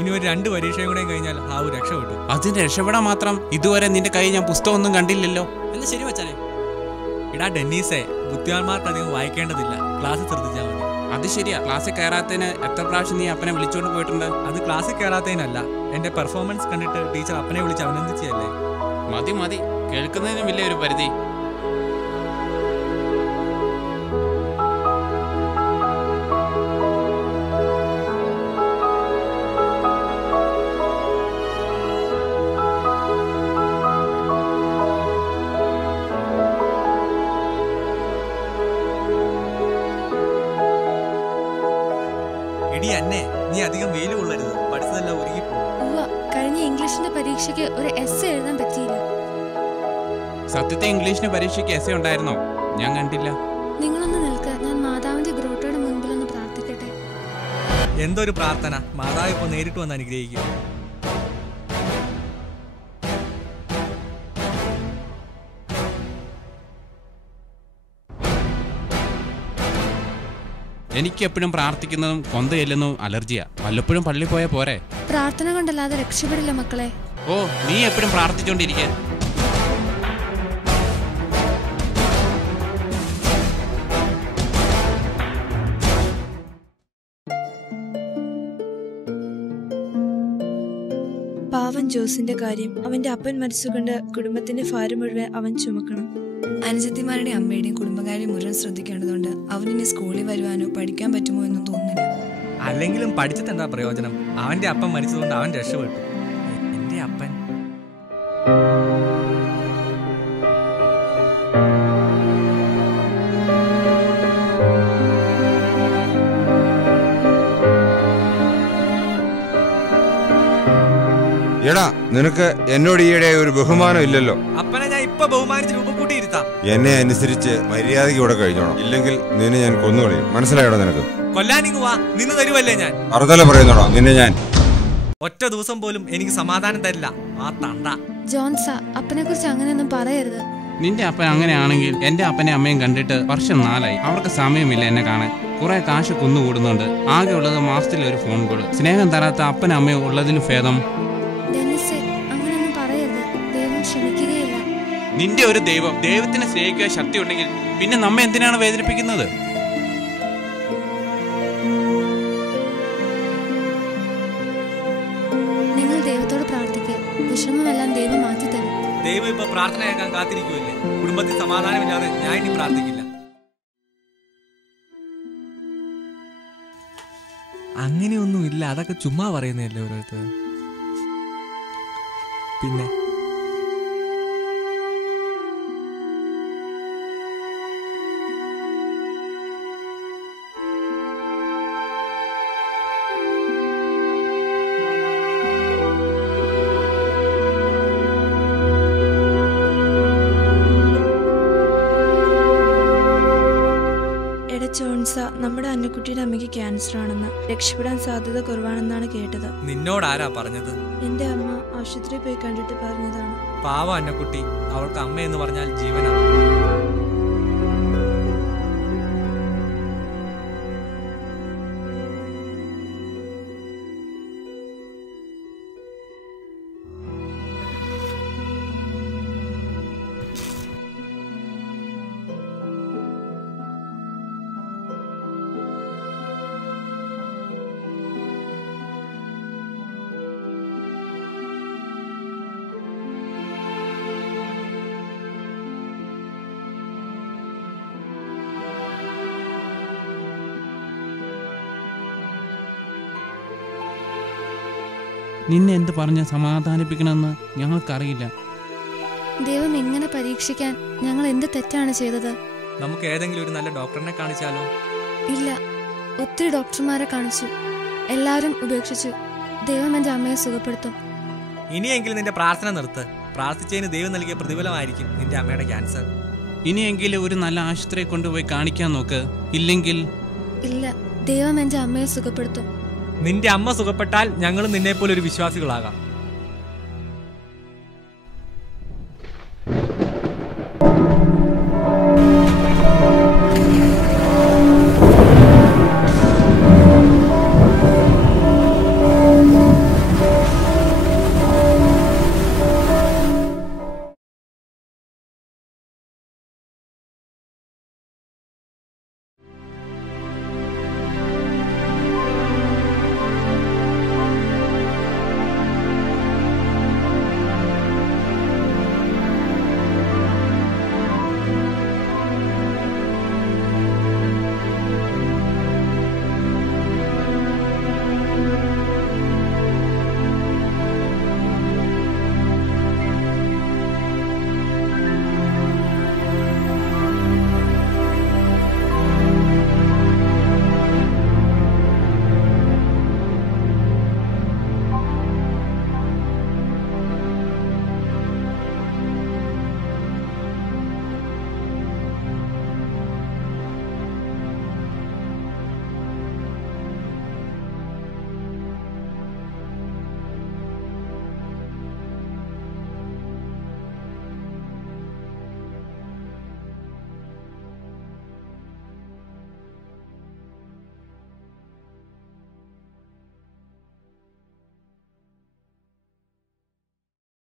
ഇനി ഒരു 2 പരീക്ഷയും കൂടെ കഴിഞ്ഞാൽ ഹാവു രക്ഷപ്പെട്ടു. അതിന് രക്ഷപ്പെടാൻ മാത്രം ഇതുവരെ നിന്റെ കൈ ഞാൻ പുസ്തകമൊന്നും കണ്ടില്ലല്ലോ. എന്ന് ശരി മച്ചാനെ. ഇടാ ഡെന്നീസേ, ബുദ്ധിമാന്മാർക്ക് അധികം വായിക്കേണ്ടതില്ല, ക്ലാസ്സിൽ ശ്രദ്ധിച്ചാൽ മതി. അത് ശരിയാ. ക്ലാസ്സിൽ കയറാത്തതിന് എത്ര പ്രാവശ്യം നീ അപ്പനെ വിളിച്ചോണ്ട് പോയിട്ടുണ്ട്? അത് ക്ലാസ്സിൽ കയറാത്തതിനല്ല, എന്റെ പെർഫോമൻസ് കണ്ടിട്ട് ടീച്ചർ അപ്പനെ വിളിച്ച് അഭിനന്ദിച്ചല്ലേ. മതി മതി, കേൾക്കുന്നതിനും വലിയൊരു പരിധി. എടി അന്നെ, നീ അധികം വെയിൽ കൊള്ളരുത്, പഠിച്ചതെല്ലാം ഒരുങ്ങിപ്പോ. കഴിഞ്ഞ ഇംഗ്ലീഷിന്റെ പരീക്ഷയ്ക്ക് ഒരു എസ്സേ എഴുതാൻ പറ്റിയില്ല. സത്യത്തെ ഇംഗ്ലീഷിന്റെ പരീക്ഷയ്ക്ക് എസ്സേ ഉണ്ടായിരുന്നോ? ഞാൻ കണ്ടില്ല. നിങ്ങളൊന്ന് നിൽക്കുക, ഞാൻ മാതാവിന്റെ ഗ്രോട്ടോയുടെ മുൻപിൽ ഒന്ന് പ്രാർത്ഥിക്കട്ടെ. എന്തൊരു പ്രാർത്ഥന! മാതാവ് ഇപ്പൊ നേരിട്ട് വന്ന് അനുഗ്രഹിക്കും. എനിക്ക് എപ്പോഴും പ്രാർത്ഥിക്കുന്നതും കൊന്തയില്ലെന്നും അലർജിയാ. വല്ലപ്പോഴും പള്ളി പോയാ പോരെ? പ്രാർത്ഥന കൊണ്ടല്ലാതെ രക്ഷപ്പെടില്ല മക്കളെ. ഓ, നീ എപ്പോഴും പ്രാർത്ഥിച്ചോണ്ടിരിക്കാൻ. പാവൻ ജോസിന്റെ കാര്യം, അവന്റെ അപ്പൻ മരിച്ചുകൊണ്ട് കുടുംബത്തിന്റെ ഭാരം മുഴുവൻ അവൻ ചുമക്കണം. അനുജത്തിമാരുടെ അമ്മയുടെയും കുടുംബക്കാരെയും മുഴുവൻ ശ്രദ്ധിക്കേണ്ടതുകൊണ്ട് അവനിനി സ്കൂളിൽ വരുവാനോ പഠിക്കാൻ പറ്റുമോ എന്നും തോന്നുന്നില്ല. അല്ലെങ്കിലും പഠിച്ചിട്ട് എന്താ പ്രയോജനം? അവന്റെ അപ്പൻ മരിച്ചതുകൊണ്ട് അവൻ രക്ഷപ്പെട്ടു. എന്റെ അപ്പൻ എടാ, നിനക്ക് എന്നോട് ഈയിടെ ഒരു ബഹുമാനം ഇല്ലല്ലോ. അപ്പനെ ഞാൻ ഇപ്പൊ ബഹുമാനിച്ച് രൂപ കൂട്ടിയിരുത്താം. എന്നെ അനുസരിച്ച് മര്യാദയ്ക്ക് ഇവിടെ കഴിഞ്ഞോണം, ഇല്ലെങ്കിൽ നിന്നെ ഞാൻ കൊന്നുകളയും. മനസ്സിലായോടാ നിനക്ക്? കൊല്ലാനിങ് വാ, നിന്ന് തരുവല്ലേ ഞാൻ. അറുതല പറയുന്നോടാ നിന്നെ ഞാൻ. ഒറ്റ ദിവസം പോലും എനിക്ക് സമാധാനം തരില്ല ആ തണ്ട. ജോൺസ, അപ്പനെ കുറിച്ച് അങ്ങനെയൊന്നും പറയരുത്. നിന്റെ അപ്പൻ അങ്ങനെയാണെങ്കിൽ എന്റെ അപ്പനെ അമ്മയും കണ്ടിട്ട് വർഷം 4 ആയി. അവർക്ക് സമയമില്ല എന്നെ കാണാൻ. കുറെ കാശ് കുന്നുകൂടുന്നുണ്ട്. ആകെ ഉള്ളത് മാസത്തിൽ ഒരു ഫോൺ കോൾ. സ്നേഹം തരാത്ത അപ്പനും അമ്മയും ഉള്ളതിലും ഭേദം. അങ്ങനെയൊന്നും പറയരുത്, ദൈവം ക്ഷമിക്കുകയില്ല. നിന്റെ ഒരു ദൈവം, ദൈവത്തിനെ സ്നേഹിക്കുക ശക്തി ഉണ്ടെങ്കിൽ പിന്നെ നമ്മെ എന്തിനാണ് വേദനിപ്പിക്കുന്നത്? നിങ്ങൾ ദൈവത്തോട് പ്രാർത്ഥിക്കുക, വിഷമമെല്ലാം ദൈവം മാറ്റി തരും. ദൈവം ഇപ്പൊ പ്രാർത്ഥന കേൾക്കാൻ കാത്തിരിക്കുമല്ലേ. കുടുംബത്തിൽ സമാധാനമില്ലാതെ ഞാൻ ഇനി പ്രാർത്ഥിക്കില്ല. അങ്ങനെയൊന്നുമില്ല, അതൊക്കെ ചുമ്മാ പറയുന്നതല്ലേ ഓരോരുത്തർ. പിന്നെ ജോൺസ, നമ്മുടെ അന്നക്കുട്ടിയുടെ അമ്മയ്ക്ക് ക്യാൻസർ ആണെന്ന്, രക്ഷപ്പെടാൻ സാധ്യത കുറവാണെന്നാണ് കേട്ടത്. നിന്നോട് ആരാ പറഞ്ഞത്? എന്റെ അമ്മ ആശുപത്രിയിൽ പോയി കണ്ടിട്ട് പറഞ്ഞതാണ്. പാവം അന്നക്കുട്ടി, അവൾക്ക് അമ്മ എന്ന് പറഞ്ഞാൽ ജീവനാണ്. നിന്നെ എന്ത് പറഞ്ഞ് സമാധാനിപ്പിക്കണമെന്ന് ഞങ്ങൾക്കറിയില്ല. ദൈവം എങ്ങനെ പരീക്ഷിക്കാൻ? ഞങ്ങൾ എന്ത് തെറ്റാണ് ചെയ്തത്? നമുക്ക് ഏതെങ്കിലും ഒരു നല്ല ഡോക്ടറിനെ കാണിച്ചാലോ? ഇല്ല, ഒത്തിരി ഡോക്ടർമാരെ കാണിച്ചു, എല്ലാവരും ഉപേക്ഷിച്ചു. ദൈവം എന്റെ അമ്മയെ സുഖപ്പെടുത്തും. ഇനിയെങ്കിലും നിന്റെ പ്രാർത്ഥന നിർത്ത്. പ്രാർത്ഥിച്ചതിന് ദൈവം നൽകിയ പ്രതിഫലമായിരിക്കും നിന്റെ അമ്മയുടെ ക്യാൻസർ. ഇനിയെങ്കിലും ഒരു നല്ല ആശുപത്രിയെ കൊണ്ടുപോയി കാണിക്കാൻ നോക്ക്. ഇല്ലെങ്കിൽ ഇല്ല, ദൈവം എന്റെ അമ്മയെ സുഖപ്പെടുത്തും. നിന്റെ അമ്മ സുഖപ്പെട്ടാൽ ഞങ്ങളും നിന്നെ പോലെ ഒരു വിശ്വാസികളാകാം.